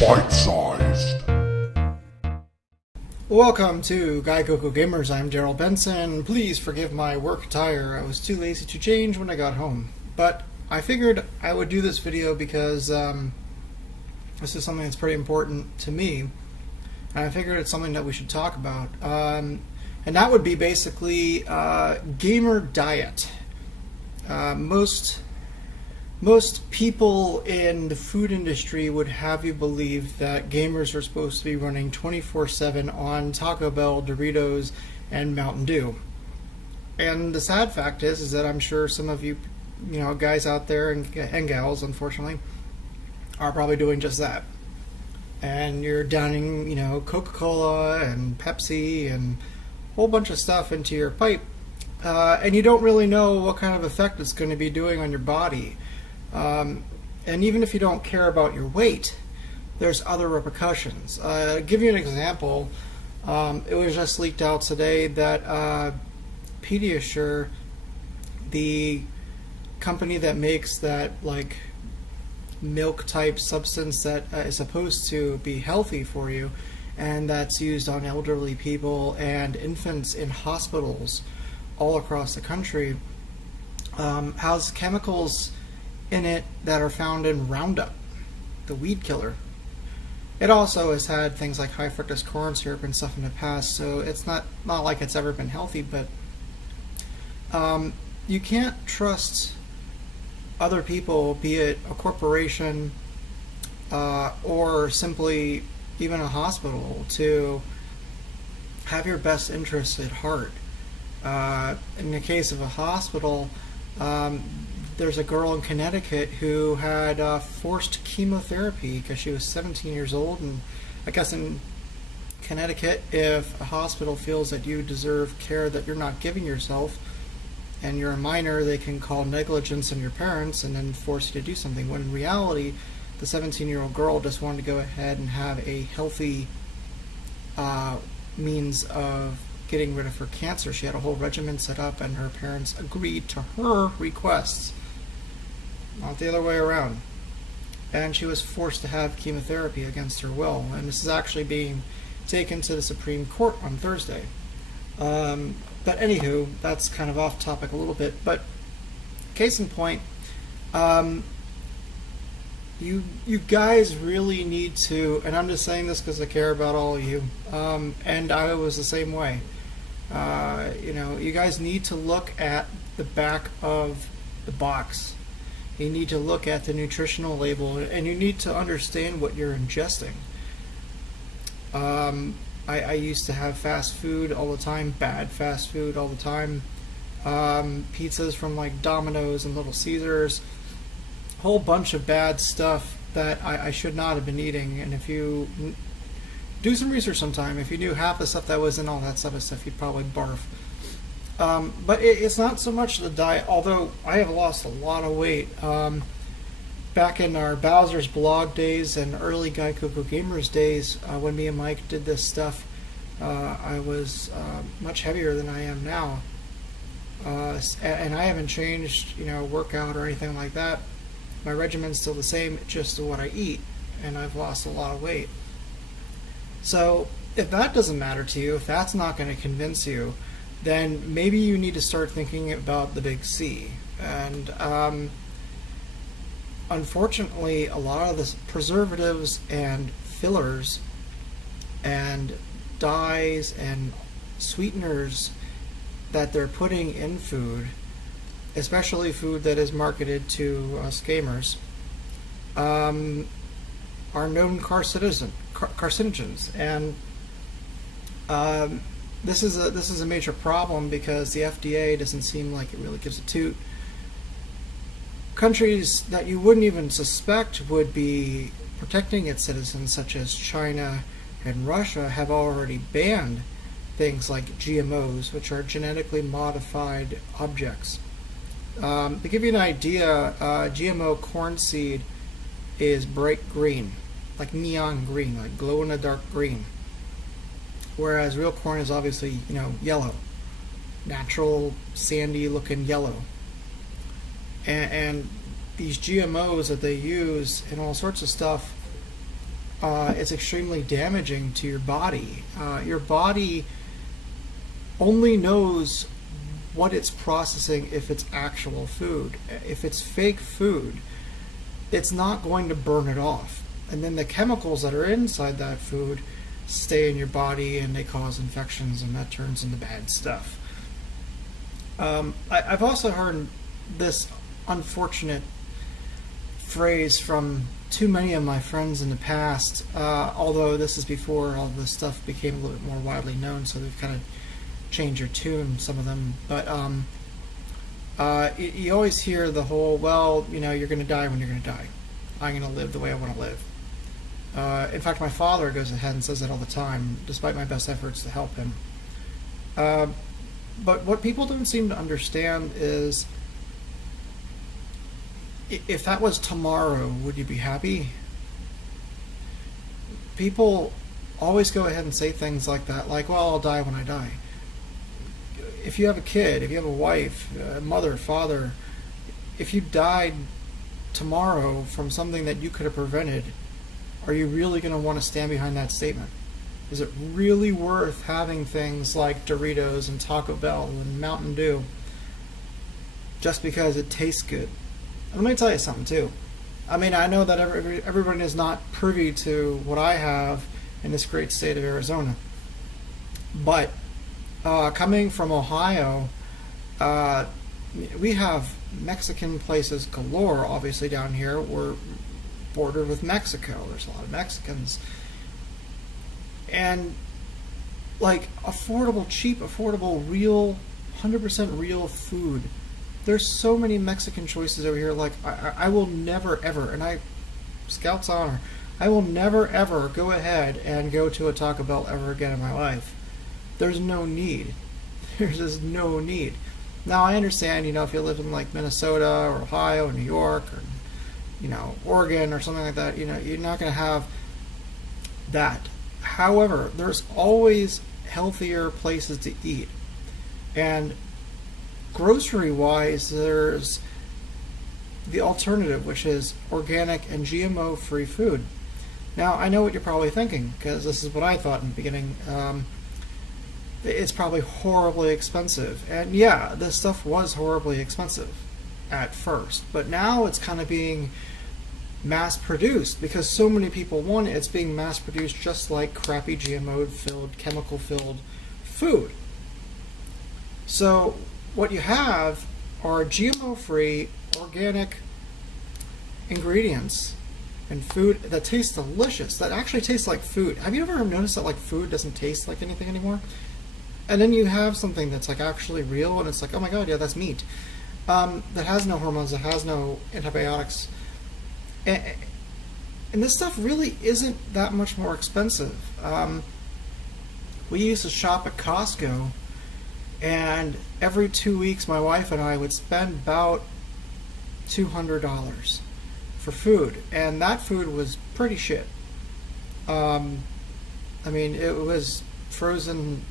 Bytesized. Welcome to Gaikoku Gamers. I'm Darryl Benson. Please forgive my work attire. I was too lazy to change when I got home. But I figured I would do this video because this is something that's pretty important to me. And I figured it's something that we should talk about. And that would be basically gamer diet. Most people in the food industry would have you believe that gamers are supposed to be running 24/7 on Taco Bell, Doritos, and Mountain Dew. And the sad fact is that I'm sure some of you, guys out there and gals, unfortunately, are probably doing just that. And you're downing, Coca-Cola and Pepsi and a whole bunch of stuff into your pipe, and you don't really know what kind of effect it's going to be doing on your body. And even if you don't care about your weight, there's other repercussions. I'll give you an example. It was just leaked out today that Pediasure, the company that makes that milk type substance that is supposed to be healthy for you, and that's used on elderly people and infants in hospitals all across the country, has chemicals in it that are found in Roundup, the weed killer. It also has had things like high fructose corn syrup and stuff in the past, so it's not like it's ever been healthy, but you can't trust other people, be it a corporation or simply even a hospital, to have your best interests at heart. In the case of a hospital, there's a girl in Connecticut who had forced chemotherapy because she was 17 years old, and I guess in Connecticut, if a hospital feels that you deserve care that you're not giving yourself and you're a minor, they can call negligence on your parents and then force you to do something, when in reality the 17-year-old girl just wanted to go ahead and have a healthy means of getting rid of her cancer. She had a whole regimen set up and her parents agreed to her requests, not the other way around. And she was forced to have chemotherapy against her will, and this is actually being taken to the Supreme Court on Thursday. But anywho, that's kind of off topic a little bit, but case in point, you guys really need to, and I'm just saying this because I care about all of you, and I was the same way. You guys need to look at the back of the box. You need to look at the nutritional label, and you need to understand what you're ingesting. I used to have fast food all the time, bad fast food all the time, pizzas from like Domino's and Little Caesars, a whole bunch of bad stuff that I should not have been eating. And if you do some research sometime, if you knew half the stuff that was in all that stuff, you'd probably barf. But it's not so much the diet, although I have lost a lot of weight. Back in our Bowser's blog days and early Gaikoku Gamers days, when me and Mike did this stuff, I was much heavier than I am now. And I haven't changed, workout or anything like that. My regimen's still the same, just what I eat, and I've lost a lot of weight. So if that doesn't matter to you, if that's not going to convince you, then maybe you need to start thinking about the big C. And unfortunately, a lot of the preservatives and fillers and dyes and sweeteners that they're putting in food, especially food that is marketed to us gamers, are known carcinogens, and this is a major problem because the FDA doesn't seem like it really gives a toot. Countries that you wouldn't even suspect would be protecting its citizens, such as China and Russia, have already banned things like GMOs, which are genetically modified objects. To give you an idea, GMO corn seed is bright green, like neon green, like glow in the dark green. Whereas real corn is obviously, yellow, natural sandy looking yellow. And these GMOs that they use and all sorts of stuff, it's extremely damaging to your body. Your body only knows what it's processing if it's actual food. If it's fake food, it's not going to burn it off. And then the chemicals that are inside that food stay in your body and they cause infections, and that turns into bad stuff. I've also heard this unfortunate phrase from too many of my friends in the past, although this is before all this stuff became a little bit more widely known, so they've kind of changed their tune, some of them. But you always hear the whole, well, you know, you're going to die when you're going to die. I'm going to live the way I want to live. In fact, my father goes ahead and says that all the time, despite my best efforts to help him. But what people don't seem to understand is, if that was tomorrow, would you be happy? People always go ahead and say things like that, like, well, I'll die when I die. If you have a kid, if you have a wife, a mother, father, if you died tomorrow from something that you could have prevented, are you really going to want to stand behind that statement? Is it really worth having things like Doritos and Taco Bell and Mountain Dew just because it tastes good? And let me tell you something too. I mean, I know that everybody is not privy to what I have in this great state of Arizona, but coming from Ohio, we have Mexican places galore. Obviously, down here we're bordered with Mexico. There's a lot of Mexicans, and like affordable, cheap, affordable, real, 100% real food. There's so many Mexican choices over here. Like I will never ever, and I, Scout's honor, I will never ever go ahead and go to a Taco Bell ever again in my life. There's no need. There's just no need. Now I understand, you know, if you live in like Minnesota or Ohio or New York or, you know, Oregon or something like that, you know, you're not going to have that. However, there's always healthier places to eat. And grocery-wise, there's the alternative, which is organic and GMO-free food. Now, I know what you're probably thinking, because this is what I thought in the beginning. It's probably horribly expensive. And yeah, this stuff was horribly expensive at first. But now it's kind of being mass-produced, because so many people want it. It's being mass-produced just like crappy GMO-filled, chemical-filled food. So what you have are GMO-free, organic ingredients and food that tastes delicious, that actually tastes like food. Have you ever noticed that like food doesn't taste like anything anymore? And then you have something that's like actually real, and it's like, oh my god, yeah, that's meat. That has no hormones, that has no antibiotics. And this stuff really isn't that much more expensive. We used to shop at Costco, and every 2 weeks my wife and I would spend about $200 for food, and that food was pretty shit. I mean, it was frozen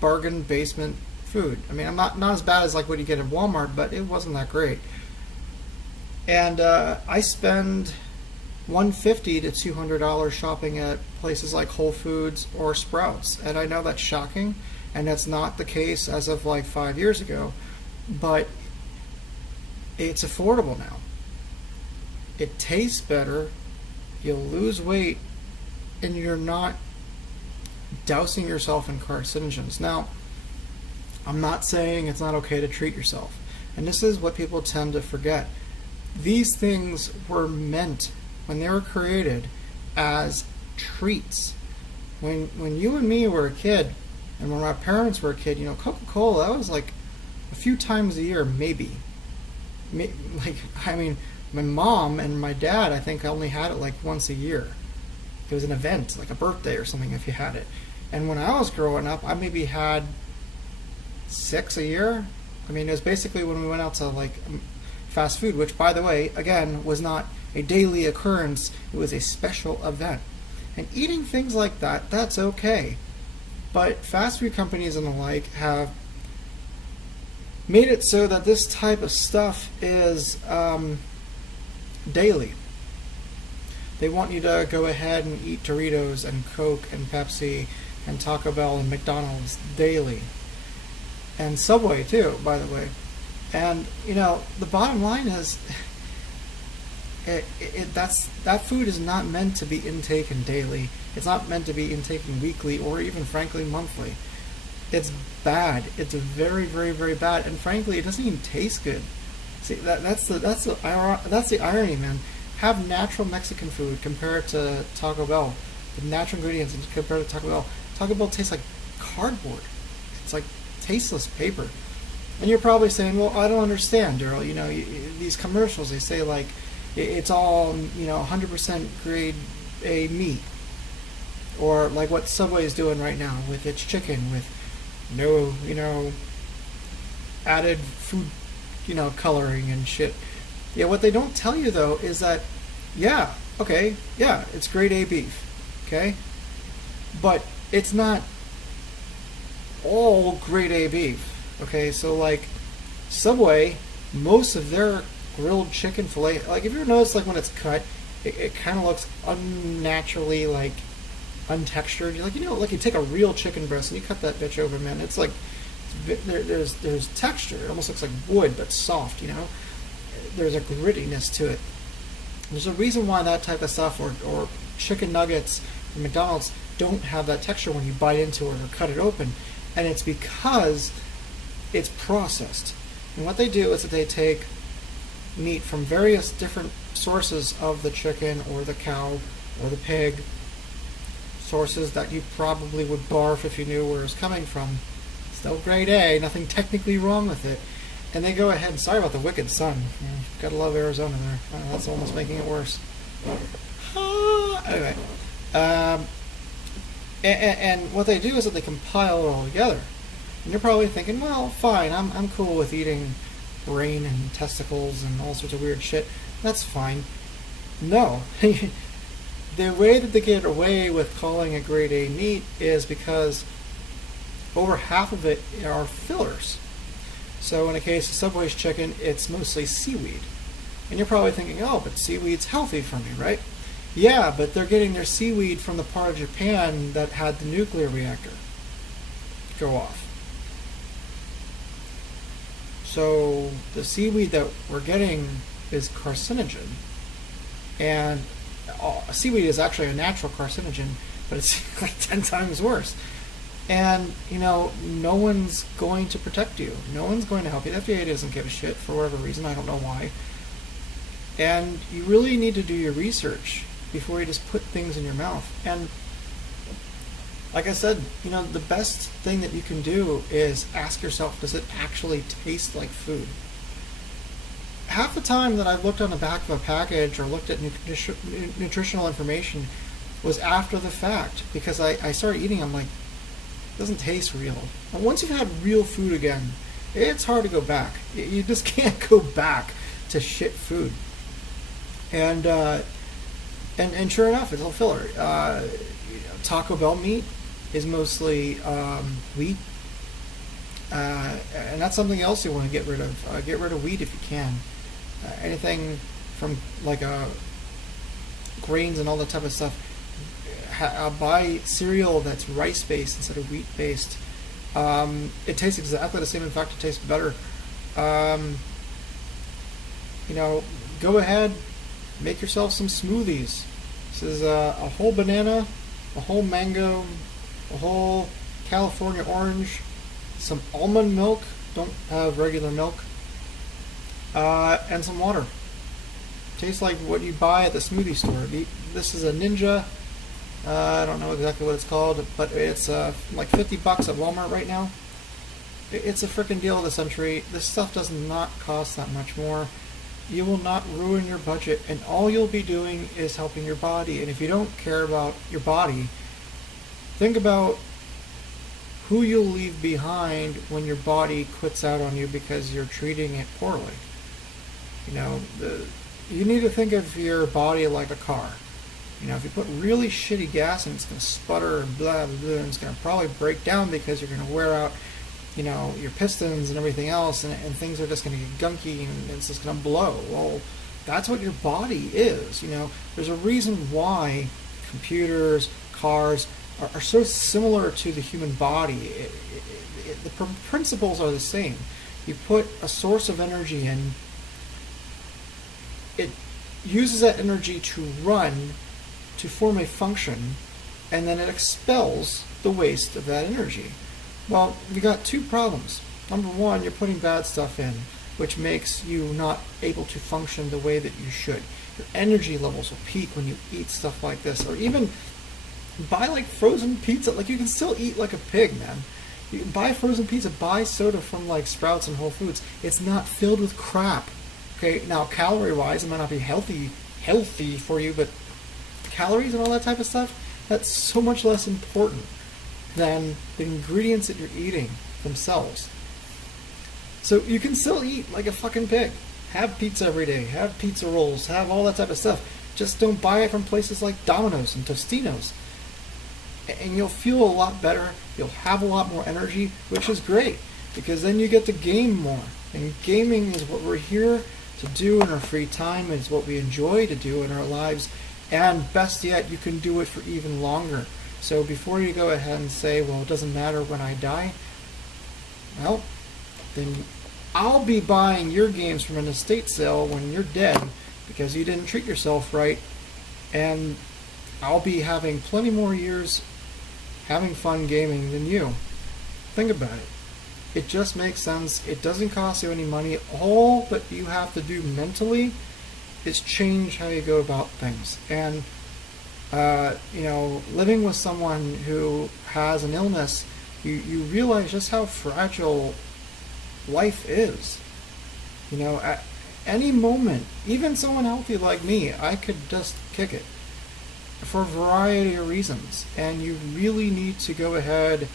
bargain basement food. I mean, I'm not as bad as like what you get at Walmart, but it wasn't that great. And I spend $150 to $200 shopping at places like Whole Foods or Sprouts, and I know that's shocking, and that's not the case as of like 5 years ago, but it's affordable now. It tastes better, you'll lose weight, and you're not dousing yourself in carcinogens. Now, I'm not saying it's not okay to treat yourself, and this is what people tend to forget. These things were meant, when they were created, as treats. When you and me were a kid, and when our parents were a kid, you know, Coca-Cola, that was like a few times a year, maybe. Like, I mean, my mom and my dad, I think, only had it like once a year. It was an event, like a birthday or something, if you had it. And when I was growing up, I maybe had 6 a year. I mean, it was basically when we went out to like fast food, which, by the way, again, was not a daily occurrence. It was a special event. And eating things like that, that's okay. But fast food companies and the like have made it so that this type of stuff is daily. They want you to go ahead and eat Doritos and Coke and Pepsi and Taco Bell and McDonald's daily. And Subway too, by the way. And the bottom line is, that food is not meant to be intaken daily. It's not meant to be intaken weekly or even, frankly, monthly. It's bad. It's very, very, very bad. And frankly, it doesn't even taste good. See, that's the irony, man. Have natural Mexican food compared to Taco Bell. The natural ingredients compared to Taco Bell. Taco Bell tastes like cardboard. It's like tasteless paper. And you're probably saying, well, I don't understand, Darryl. These commercials, they say like it's all 100% grade A meat, or like what Subway is doing right now with its chicken with no added food coloring and shit. Yeah, what they don't tell you though is that it's grade A beef, okay, but it's not all grade A beef. Okay, so like Subway, most of their grilled chicken fillet, like if you ever notice, like when it's cut, it kind of looks unnaturally like untextured. You're like, like you take a real chicken breast and you cut that bitch over, man. It's like there's texture. It almost looks like wood, but soft. There's a grittiness to it. There's a reason why that type of stuff or chicken nuggets from McDonald's don't have that texture when you bite into it or cut it open, and it's because it's processed. And what they do is that they take meat from various different sources of the chicken or the cow or the pig, sources that you probably would barf if you knew where it was coming from. Still grade A, nothing technically wrong with it. And they go ahead, sorry about the wicked sun. Gotta love Arizona there. That's almost making it worse. Anyway. And what they do is that they compile it all together. And you're probably thinking, well, fine, I'm cool with eating brain and testicles and all sorts of weird shit. That's fine. No. The way that they get away with calling it grade A meat is because over half of it are fillers. So in a case of Subway's chicken, it's mostly seaweed. And you're probably thinking, oh, but seaweed's healthy for me, right? Yeah, but they're getting their seaweed from the part of Japan that had the nuclear reactor go off. So the seaweed that we're getting is carcinogen. And seaweed is actually a natural carcinogen, but it's like 10 times worse. And, no one's going to protect you. No one's going to help you. The FDA doesn't give a shit for whatever reason. I don't know why. And you really need to do your research before you just put things in your mouth. And like I said, the best thing that you can do is ask yourself, does it actually taste like food? Half the time that I've looked on the back of a package or looked at nutritional information was after the fact, because I started eating, I'm like, it doesn't taste real. And once you've had real food again, it's hard to go back. You just can't go back to shit food. And sure enough, it's all filler. Taco Bell meat is mostly wheat, and that's something else you want to get rid of. Get rid of wheat if you can. Anything from like grains and all that type of stuff. Buy cereal that's rice based instead of wheat based. It tastes exactly the same. In fact, it tastes better. Go ahead, make yourself some smoothies. This is a whole banana, a whole mango, a whole California orange, some almond milk, don't have regular milk, and some water. Tastes like what you buy at the smoothie store. This is a Ninja. I don't know exactly what it's called, but it's like $50 at Walmart right now. It's a freaking deal of the century. This stuff does not cost that much more. You will not ruin your budget, and all you'll be doing is helping your body. And if you don't care about your body, think about who you'll leave behind when your body quits out on you because you're treating it poorly. You need to think of your body like a car. If you put really shitty gas in, it's going to sputter and blah, blah, blah, and it's going to probably break down because you're going to wear out, your pistons and everything else, and things are just going to get gunky and it's just going to blow. Well, that's what your body is. You know, there's a reason why computers, cars are so similar to the human body. The principles are the same. You put a source of energy in, it uses that energy to run, to form a function, and then it expels the waste of that energy. Well, we got two problems. Number one, you're putting bad stuff in, which makes you not able to function the way that you should. Your energy levels will peak when you eat stuff like this, or even buy like frozen pizza. Like, you can still eat like a pig, man. You can buy frozen pizza, buy soda from like Sprouts and Whole Foods. It's not filled with crap. Okay, now calorie-wise, it might not be healthy for you, but calories and all that type of stuff, that's so much less important than the ingredients that you're eating themselves. So you can still eat like a fucking pig. Have pizza every day. Have pizza rolls. Have all that type of stuff. Just don't buy it from places like Domino's and Tostino's. And you'll feel a lot better. You'll have a lot more energy, which is great, because then you get to game more. And gaming is what we're here to do in our free time. It's what we enjoy to do in our lives. And best yet, you can do it for even longer. So before you go ahead and say, well, it doesn't matter when I die, well, then I'll be buying your games from an estate sale when you're dead because you didn't treat yourself right, and I'll be having plenty more years having fun gaming than you. Think about it. It just makes sense. It doesn't cost you any money. All that you have to do mentally is change how you go about things. And you know, living with someone who has an illness, you realize just how fragile life is. You know, at any moment, even someone healthy like me, I could just kick it for a variety of reasons. And you really need to go ahead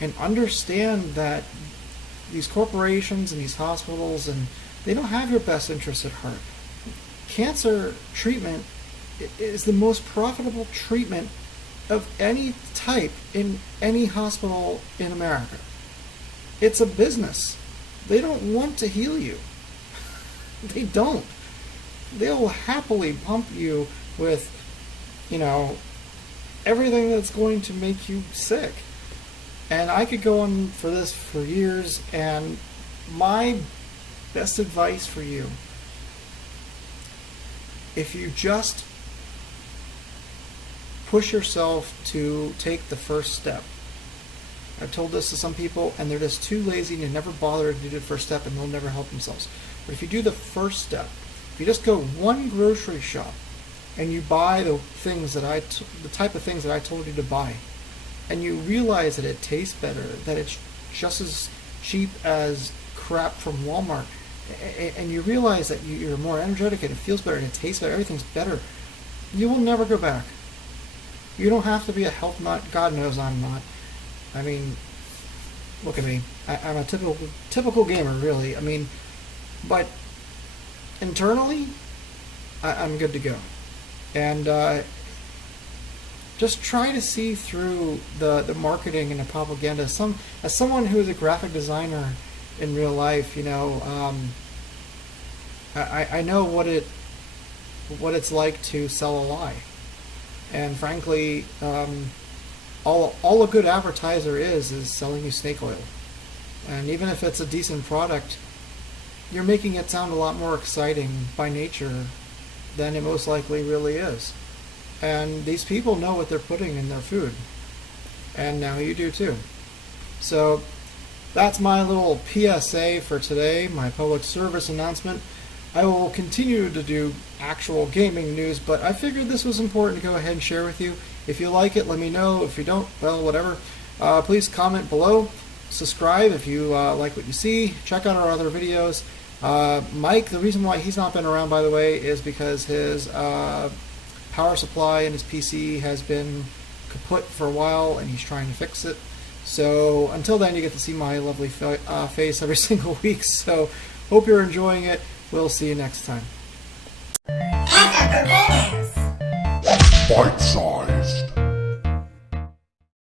and understand that these corporations and these hospitals, and they don't have your best interests at heart. Cancer treatment is the most profitable treatment of any type in any hospital in America. It's a business. They don't want to heal you. They don't. They'll happily pump you with, you know, everything that's going to make you sick. And I could go on for this for years, and my best advice for you, if you just push yourself to take the first step. I've told this to some people, and they're just too lazy to never bother to do the first step, and they'll never help themselves. But if you do the first step, if you just go one grocery shop and you buy the things that the type of things that I told you to buy, and you realize that it tastes better, that it's just as cheap as crap from Walmart, and you realize that you're more energetic and it feels better and it tastes better, everything's better, you will never go back. You don't have to be a health nut. God knows I'm not. I mean, look at me. I'm a typical gamer, really. I mean, but internally, I'm good to go. And just try to see through the marketing and the propaganda. As someone who is a graphic designer in real life, you know, I know what it's like to sell a lie. And frankly, all a good advertiser is selling you snake oil. And even if it's a decent product, you're making it sound a lot more exciting by nature than it most likely really is. And these people know what they're putting in their food. And now you do too. So that's my little PSA for today, my public service announcement. I will continue to do actual gaming news, but I figured this was important to go ahead and share with you. If you like it, let me know. If you don't, well, whatever. Please comment below. Subscribe if you like what you see. Check out our other videos. Mike, the reason why he's not been around, by the way, is because his power supply in his PC has been kaput for a while, and he's trying to fix it. So until then, you get to see my lovely face every single week. So hope you're enjoying it. We'll see you next time. Gaikoku Gamers. Bytesized.